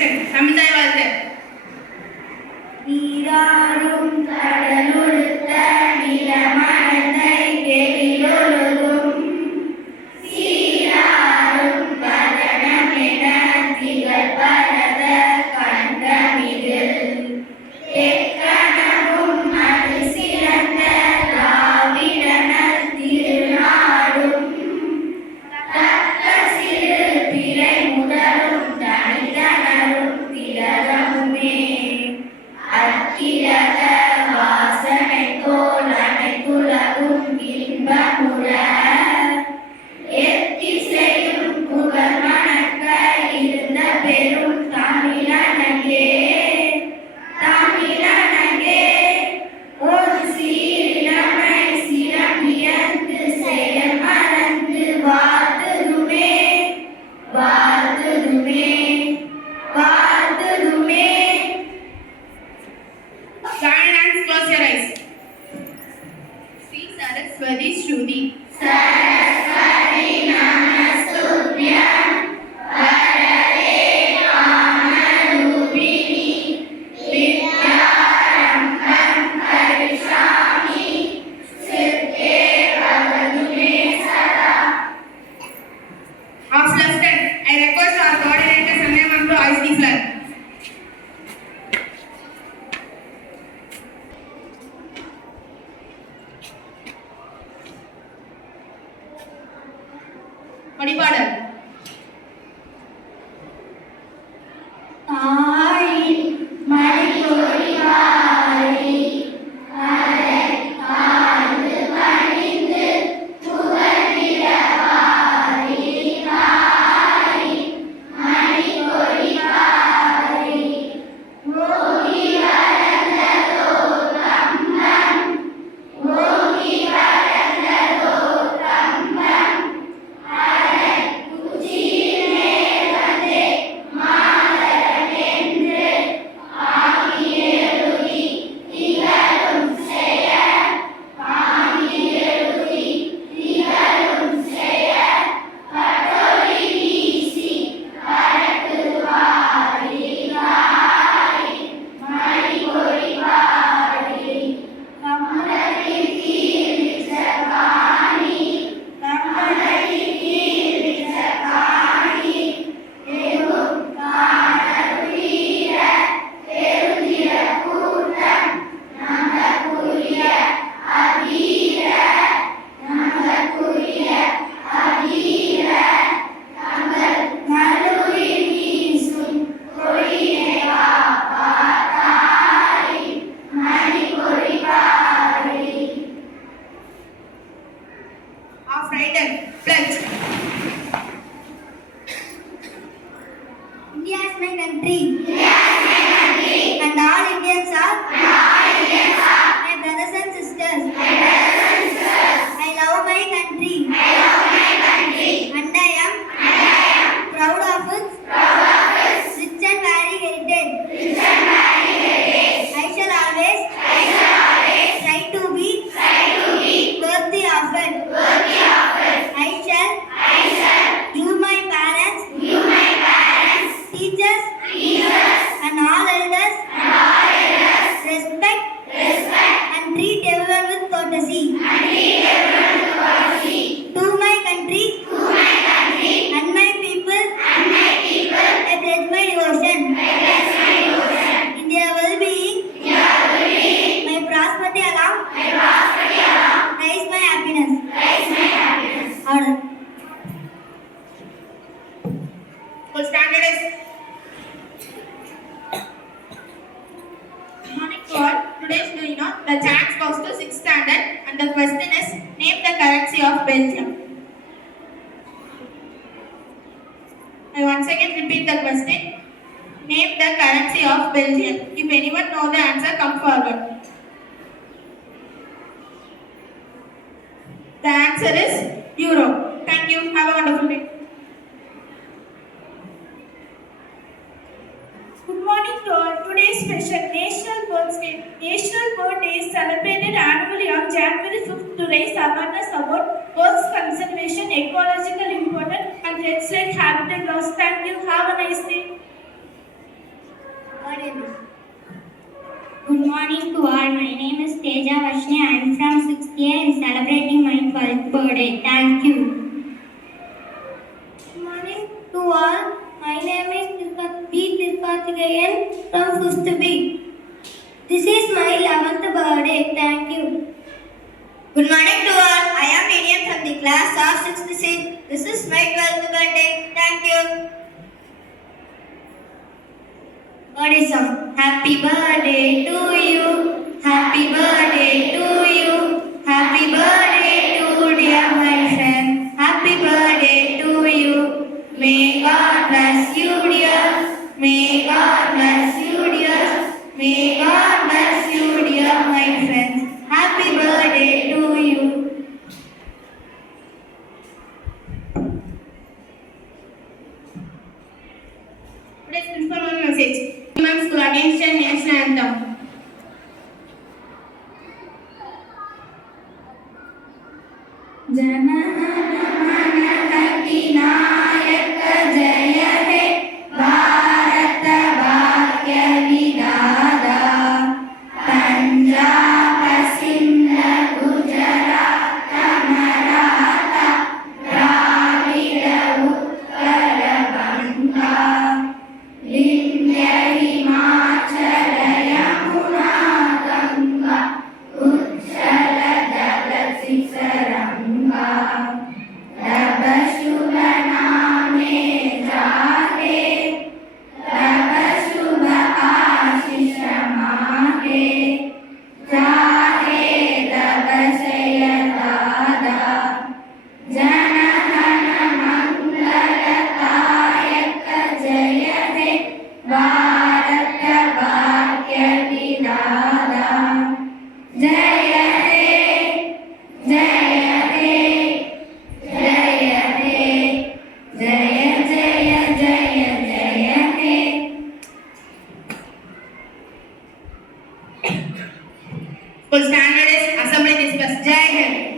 listen. தமிழ்தாய் வாழ்த்து. நீராறும் கடலுடுத்த நிலமணந்தை கெளியொழுகும் சீராறும் வதனமென திகழ் பரத கண்டமிதில் எக்கணமும் அது சிறந்த திராவிடனல் திருநாடும் தக்க சிறு பிறை முதலும் தனிதனரும் திலகமுமே அக்கிரக வாசனை போல் அனைத்துலகும் இன்பமுற எத்திசையும் புகழ் மணக்க இருந்த பெரும் தமிழனகே தமிழனகே ஒரு சீரிழமை சிறப்பியந்து செயல் மறந்து வாழ்த்துதுமே வாழ்த்துதுமே வாழ்த்துதுமே. Join hands, close your eyes. Sri Saraswati Shruti. Saraswati नमस्तुभ्यं वरदे कामरूपिणि विद्यारम्भं करिष्यामि सिद्धे भवतु मे सदा. Half left hand. I request our coordinator Sanjay ma'am to hoist the flag. படிப்பாடல். தாயின் மடிபொழிவாரி அதை காது பணிந்து புகழ்ந்திடவாரி தாயின் மடிபொழிவாரி ஓங்கி வளர்ந்ததோர் கம்பம் ஓங்கி வளர்ந்ததோர் கம்பம் அதை உச்சியில் மேல் வந்தே மாதரம் என்று ஆகியெழுதி திகழும் செயல் ஆகியெழுதி திகழும் செயல் பட்டொளி வீசி பரத்துவாரி தாயின் மடிபொழிவாரி கமலத்தின் கீழ் நின்ற காணி கமலத்தின் கீழ் நின்ற காணி எங்கும் காணருளீர பெருந்திர கூட்டம் நமக்குரிய அதீர நமக்குரிய அதீர தங்கள் நலுரில் வீசும் கொடியினை காப்பாத்தாய் மணிபொழிவாரி. Half right hand. Pledge. India is my country. And all Indians are my brothers and sisters. I love my country. And I am proud of its rich and varied heritage. I shall always try to be worthy of it. I shall give my parents, teachers, and all elders respect and treat everyone with courtesy. To my country and my people, I pledge my devotion. In their well-being, my prosperity along, rise my happiness. Order. Full standard is. Morning to all. Today's doing on the chance goes to 6th standard and the question is name the currency of Belgium. I once again repeat the question. Name the currency of Belgium. If anyone know the answer, come forward. The answer is euro. Thank you. Have a wonderful day. Good morning to all. Today's special National Birds Day. National Bird Day is celebrated annually on January 5th to raise awareness about birds conservation, ecological importance, and threats like habitat loss. Thank you. Have a nice day. Teja Vashni. I am from 6th year and celebrating my 12th birthday. Thank you. Good morning to all. My name is Tirkarthikeyan from 5th B. This is my 11th birthday. Thank you. Good morning to all. I am Indian from the class of 6th C. This is my 12th birthday. Thank you. Birthday song. Happy birthday to you. Happy birthday to you. Happy birthday to dear my friend. Happy birthday to you. May God bless you, dear. May God bless you, dear. May God bless you, dear my friends. Happy birthday to you. Today's principal message. Human school against the national anthem. जनगणमनगणनायक जय हे भारत भाग्य विधाता पंजाब सिंध गुजरात मराठा द्राविड उत्कल बंगा विंध्य हिमाचल यमुना गंगा उच्छल जलधि तरंगा तब शुभ नामे जागे तब शुभ आशीष मागे जागे तब जय दादा जन गण मंगलदायक जय हे भारत भाग्य विधाता जय हे जय हे जय हे जय जय जय जय हे Full standard is assembly discussed. Jai Hind.